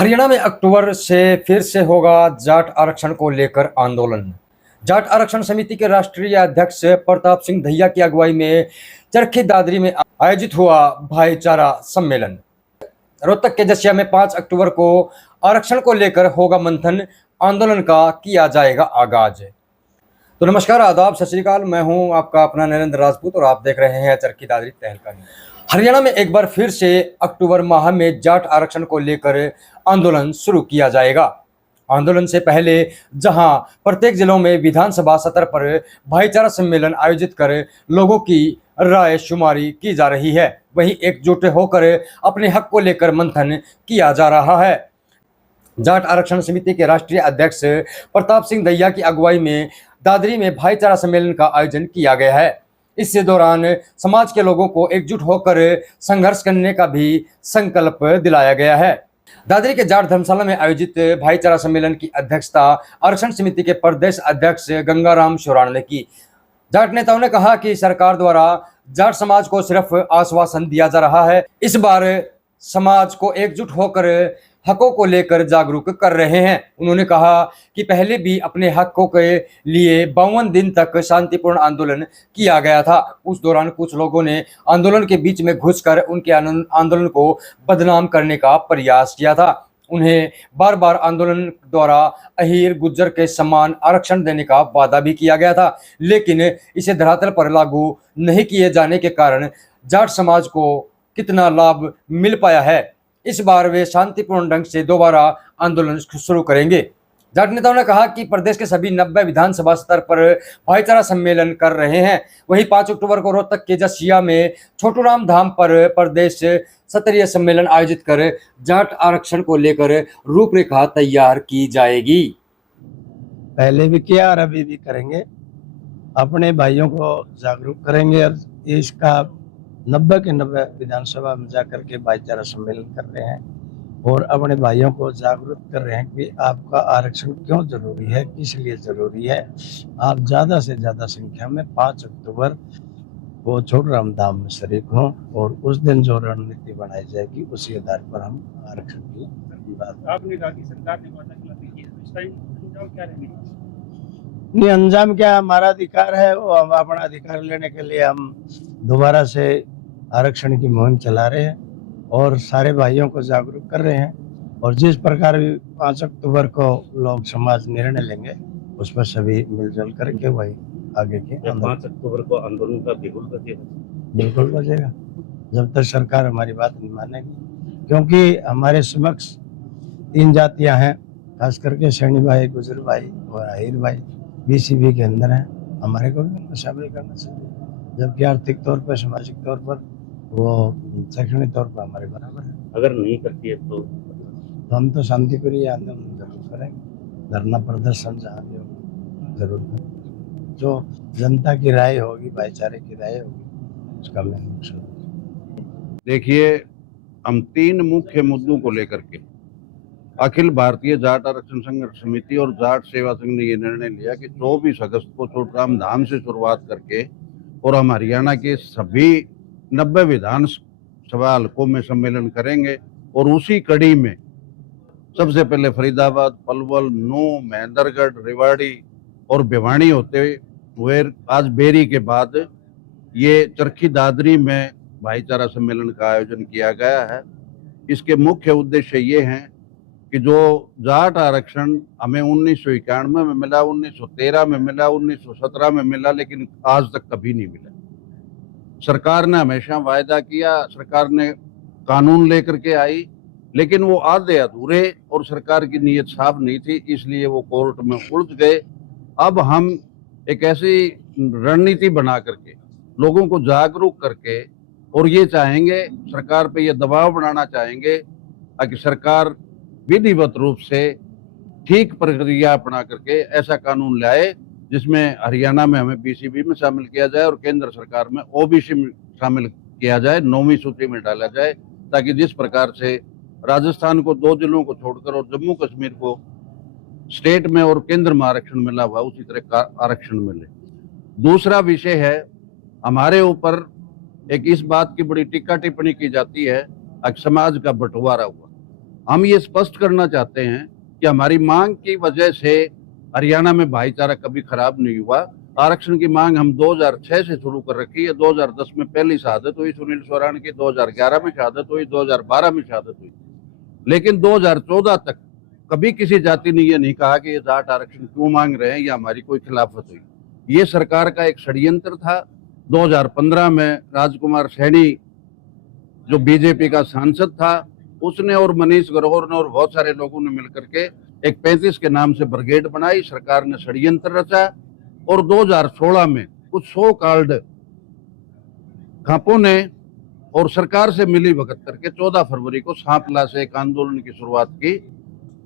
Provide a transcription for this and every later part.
हरियाणा में अक्टूबर से फिर से होगा जाट आरक्षण को लेकर आंदोलन। जाट आरक्षण समिति के राष्ट्रीय अध्यक्ष प्रताप सिंह दहिया की अगुवाई में चरखी दादरी में आयोजित हुआ भाईचारा सम्मेलन। रोहतक के जसिया में 5 अक्टूबर को आरक्षण को लेकर होगा मंथन, आंदोलन का किया जाएगा आगाज। तो नमस्कार, आदाब, सत श्री अकाल। मैं हूं आपका अपना नरेंद्र राजपूत और आप देख रहे हैं चरखी दादरी तहलका न्यूज़। हरियाणा में एक बार फिर से अक्टूबर माह में जाट आरक्षण को लेकर आंदोलन शुरू किया जाएगा। आंदोलन से पहले जहां प्रत्येक जिलों में विधानसभा सत्र पर भाईचारा सम्मेलन आयोजित कर लोगों की राय शुमारी की जा रही है, वहीं एकजुट होकर अपने हक को लेकर मंथन किया जा रहा है। जाट आरक्षण समिति के राष्ट्रीय अध्यक्ष प्रताप सिंह दहिया की अगुवाई में दादरी में भाईचारा सम्मेलन का आयोजन किया गया है। इस दौरान समाज के लोगों को एकजुट होकर संघर्ष करने का भी संकल्प दिलाया गया है। दादरी के जाट धर्मशाला में आयोजित भाईचारा सम्मेलन की अध्यक्षता आरक्षण समिति के प्रदेश अध्यक्ष गंगाराम शोराण ने की। जाट नेताओं ने कहा कि सरकार द्वारा जाट समाज को सिर्फ आश्वासन दिया जा रहा है, इस बार समाज को एकजुट होकर हकों को लेकर जागरूक कर रहे हैं। उन्होंने कहा कि पहले भी अपने हकों के लिए 52 दिन तक शांतिपूर्ण आंदोलन किया गया था। उस दौरान कुछ लोगों ने आंदोलन के बीच में घुसकर उनके आंदोलन को बदनाम करने का प्रयास किया था। उन्हें बार बार आंदोलन द्वारा अहीर गुज्जर के समान आरक्षण देने का वादा भी किया गया था, लेकिन इसे धरातल पर लागू नहीं किए जाने के कारण जाट समाज को कितना लाभ मिल पाया है। इस बार वे शांतिपूर्ण ढंग से दोबारा आंदोलन शुरू करेंगे। जाट नेताओं ने कहा कि प्रदेश के सभी 90 विधानसभा स्तर पर भाईचारा सम्मेलन कर रहे हैं। वहीं 5 अक्टूबर को रोहतक के जसिया में छोटूराम धाम पर प्रदेश स्तरीय सम्मेलन आयोजित कर जाट आरक्षण को लेकर रूपरेखा तैयार की जाएगी। पहले भी किया और अभी भी करेंगे। अपने भाइयों को जागरूक करेंगे और देश का 90 के 90 विधानसभा में जाकर के भाईचारा सम्मेलन कर रहे हैं और अपने भाइयों को जागरूक कर रहे हैं कि आपका आरक्षण क्यों जरूरी है, किस लिए जरूरी है। आप ज़्यादा से ज़्यादा संख्या में 5 अक्टूबर को छोटूराम धाम में शरीक हों और उस दिन जो रणनीति बनाई जाएगी उसी आधार पर हम आरक्षण की बात। आपने कहा कि सरकार ने वादा किया, इस टाइम अंजाम क्या रहेगा? नहीं, अंजाम क्या, हमारा अधिकार है, वो हम अपना अधिकार लेने के लिए हम दोबारा से आरक्षण की मुहिम चला रहे हैं और सारे भाइयों को जागरूक कर रहे हैं। और जिस प्रकार भी 5 अक्टूबर को लोग समाज निर्णय लेंगे उस पर सभी मिलजुल करके वही आगे के 5 अक्टूबर को आंदोलन का बिल्कुल बजेगा जब तक सरकार हमारी बात नहीं मानेगी, क्योंकि हमारे समक्ष 3 जातियां हैं, खास करके सैनी भाई, गुजर भाई और आहिर भाई बीसीबी के अंदर हैं। हमारे को भी शामिल करना चाहिए, जबकि आर्थिक तौर पर, सामाजिक तौर पर, वो शैक्षणिक तौर पर हमारे बराबर है। अगर नहीं करती है तो हम तो शांतिप्रिय आंदोलन जरूर करेंगे, धरना प्रदर्शन जहाँ भी होगा जरूर करेंगे। जो जनता की राय होगी, भाईचारे की राय होगी, उसका मैं देखिए, हम 3 मुख्य मुद्दों को लेकर के अखिल भारतीय जाट आरक्षण संघर्ष समिति और जाट सेवा संघ ने ये निर्णय लिया कि 24 अगस्त को छोटूराम धाम से शुरुआत करके और हम हरियाणा के सभी 90 विधानसभा हलकों में सम्मेलन करेंगे। और उसी कड़ी में सबसे पहले फरीदाबाद, पलवल, नूंह, महेंद्रगढ़, रेवाड़ी और भिवानी होते हुए आज बेरी के बाद ये चरखी दादरी में भाईचारा सम्मेलन का आयोजन किया गया है। इसके मुख्य उद्देश्य ये हैं कि जो जाट आरक्षण हमें 1991 में मिला, 1913 में मिला, 1917 में मिला, लेकिन आज तक कभी नहीं मिला। सरकार ने हमेशा वायदा किया, सरकार ने कानून लेकर के आई, लेकिन वो आधे अधूरे और सरकार की नीयत साफ नहीं थी, इसलिए वो कोर्ट में उलझ गए। अब हम एक ऐसी रणनीति बना करके लोगों को जागरूक करके और ये चाहेंगे, सरकार पे ये दबाव बनाना चाहेंगे ताकि सरकार विधिवत रूप से ठीक प्रक्रिया अपना करके ऐसा कानून लाए जिसमें हरियाणा में हमें बीसीबी में शामिल किया जाए और केंद्र सरकार में ओबीसी में शामिल किया जाए, 9वीं सूची में डाला जाए, ताकि जिस प्रकार से राजस्थान को 2 जिलों को छोड़कर और जम्मू कश्मीर को स्टेट में और केंद्र में आरक्षण मिला हुआ, उसी तरह का आरक्षण मिले। दूसरा विषय है, हमारे ऊपर एक इस बात की बड़ी टीका टिप्पणी की जाती है, समाज का बंटवारा हुआ। हम ये स्पष्ट करना चाहते हैं कि हमारी मांग की वजह से हरियाणा में भाईचारा कभी खराब नहीं हुआ। आरक्षण की मांग हम 2006 से शुरू कर रखी है। 2010 में पहली शहादत हुई सुनील सोराण की, 2011 में शहादत हुई, 2012 में शहादत हुई, लेकिन 2014 तक कभी किसी जाति ने यह नहीं कहा कि ये जाट आरक्षण क्यों मांग रहे हैं या हमारी कोई खिलाफत हुई। ये सरकार का एक षड्यंत्र था। 2015 में राजकुमार सैनी जो बीजेपी का सांसद था, उसने और मनीष ग्रोवर ने और बहुत सारे लोगों ने मिलकर के एक 35 के नाम से ब्रिगेड बनाई। सरकार ने षड्यंत्र रचा और 2016 में कुछ 100 कॉल्ड खापों ने और सरकार से मिली भगत करके 14 फरवरी को सांपला से एक आंदोलन की शुरुआत की।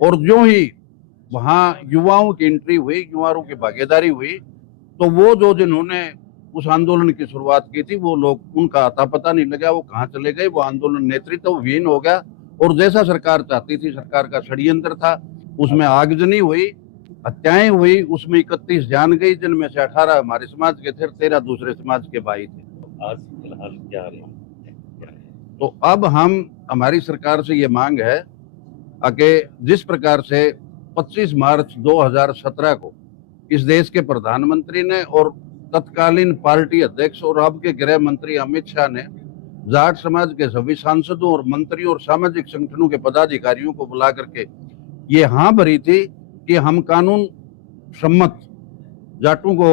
और जो ही वहां युवाओं की एंट्री हुई, युवाओं की भागीदारी हुई, तो वो जो जिन्होंने उस आंदोलन की शुरुआत की थी वो लोग, उनका अता पता नहीं लगा, वो कहाँ चले गए। वो आंदोलन नेतृत्व विहीन हो गया और जैसा सरकार चाहती थी, सरकार का षड्यंत्र था, उसमें आगजनी हुई, हत्याएं हुई, उसमें 31 जान गई, जिनमें से 18 हमारे समाज के थे, 13 दूसरे समाज के भाई थे। आज फिलहाल क्या है? तो अब हमारी सरकार से ये मांग है कि जिस प्रकार से 25 मार्च 2017 को इस देश के प्रधानमंत्री ने और तत्कालीन पार्टी अध्यक्ष और अब के गृह मंत्री अमित शाह ने जाट समाज के सभी सांसदों और मंत्रियों और सामाजिक संगठनों के पदाधिकारियों को बुला करके ये हाँ भरी थी कि हम कानून सम्मत जाटों को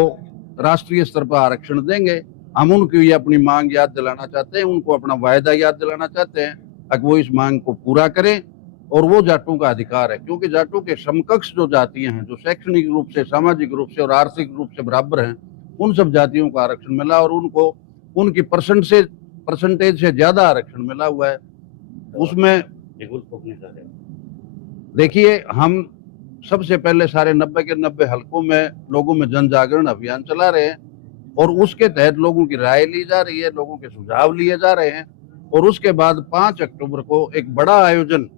राष्ट्रीय स्तर पर आरक्षण देंगे। हम उनको ये अपनी मांग याद दिलाना चाहते हैं, उनको अपना वायदा याद दिलाना चाहते हैं कि वो इस मांग को पूरा करें। और वो जाटों का अधिकार है, क्योंकि जाटों के समकक्ष जो जातियां हैं, जो शैक्षणिक रूप से, सामाजिक रूप से और आर्थिक रूप से बराबर हैं, उन सब जातियों को आरक्षण मिला और उनको उनकी परसेंटेज से ज्यादा आरक्षण मिला हुआ है। उसमें देखिए, हम सबसे पहले सारे 90 के 90 हलकों में लोगों में जन जागरण अभियान चला रहे हैं और उसके तहत लोगों की राय ली जा रही है, लोगों के सुझाव लिए जा रहे हैं। और उसके बाद 5 अक्टूबर को एक बड़ा आयोजन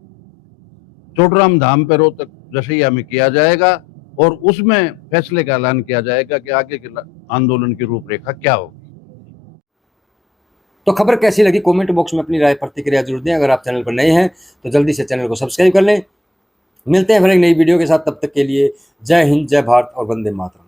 चोटराम धाम पे रोहतक जसैया में किया जाएगा और उसमें फैसले का ऐलान किया जाएगा कि आगे के आंदोलन की रूपरेखा क्या होगी। तो खबर कैसी लगी कमेंट बॉक्स में अपनी राय प्रतिक्रिया जरूर दें। अगर आप चैनल पर नए हैं तो जल्दी से चैनल को सब्सक्राइब कर लें। मिलते हैं फिर एक नई वीडियो के साथ, तब तक के लिए जय हिंद, जय भारत और वंदे मातरम।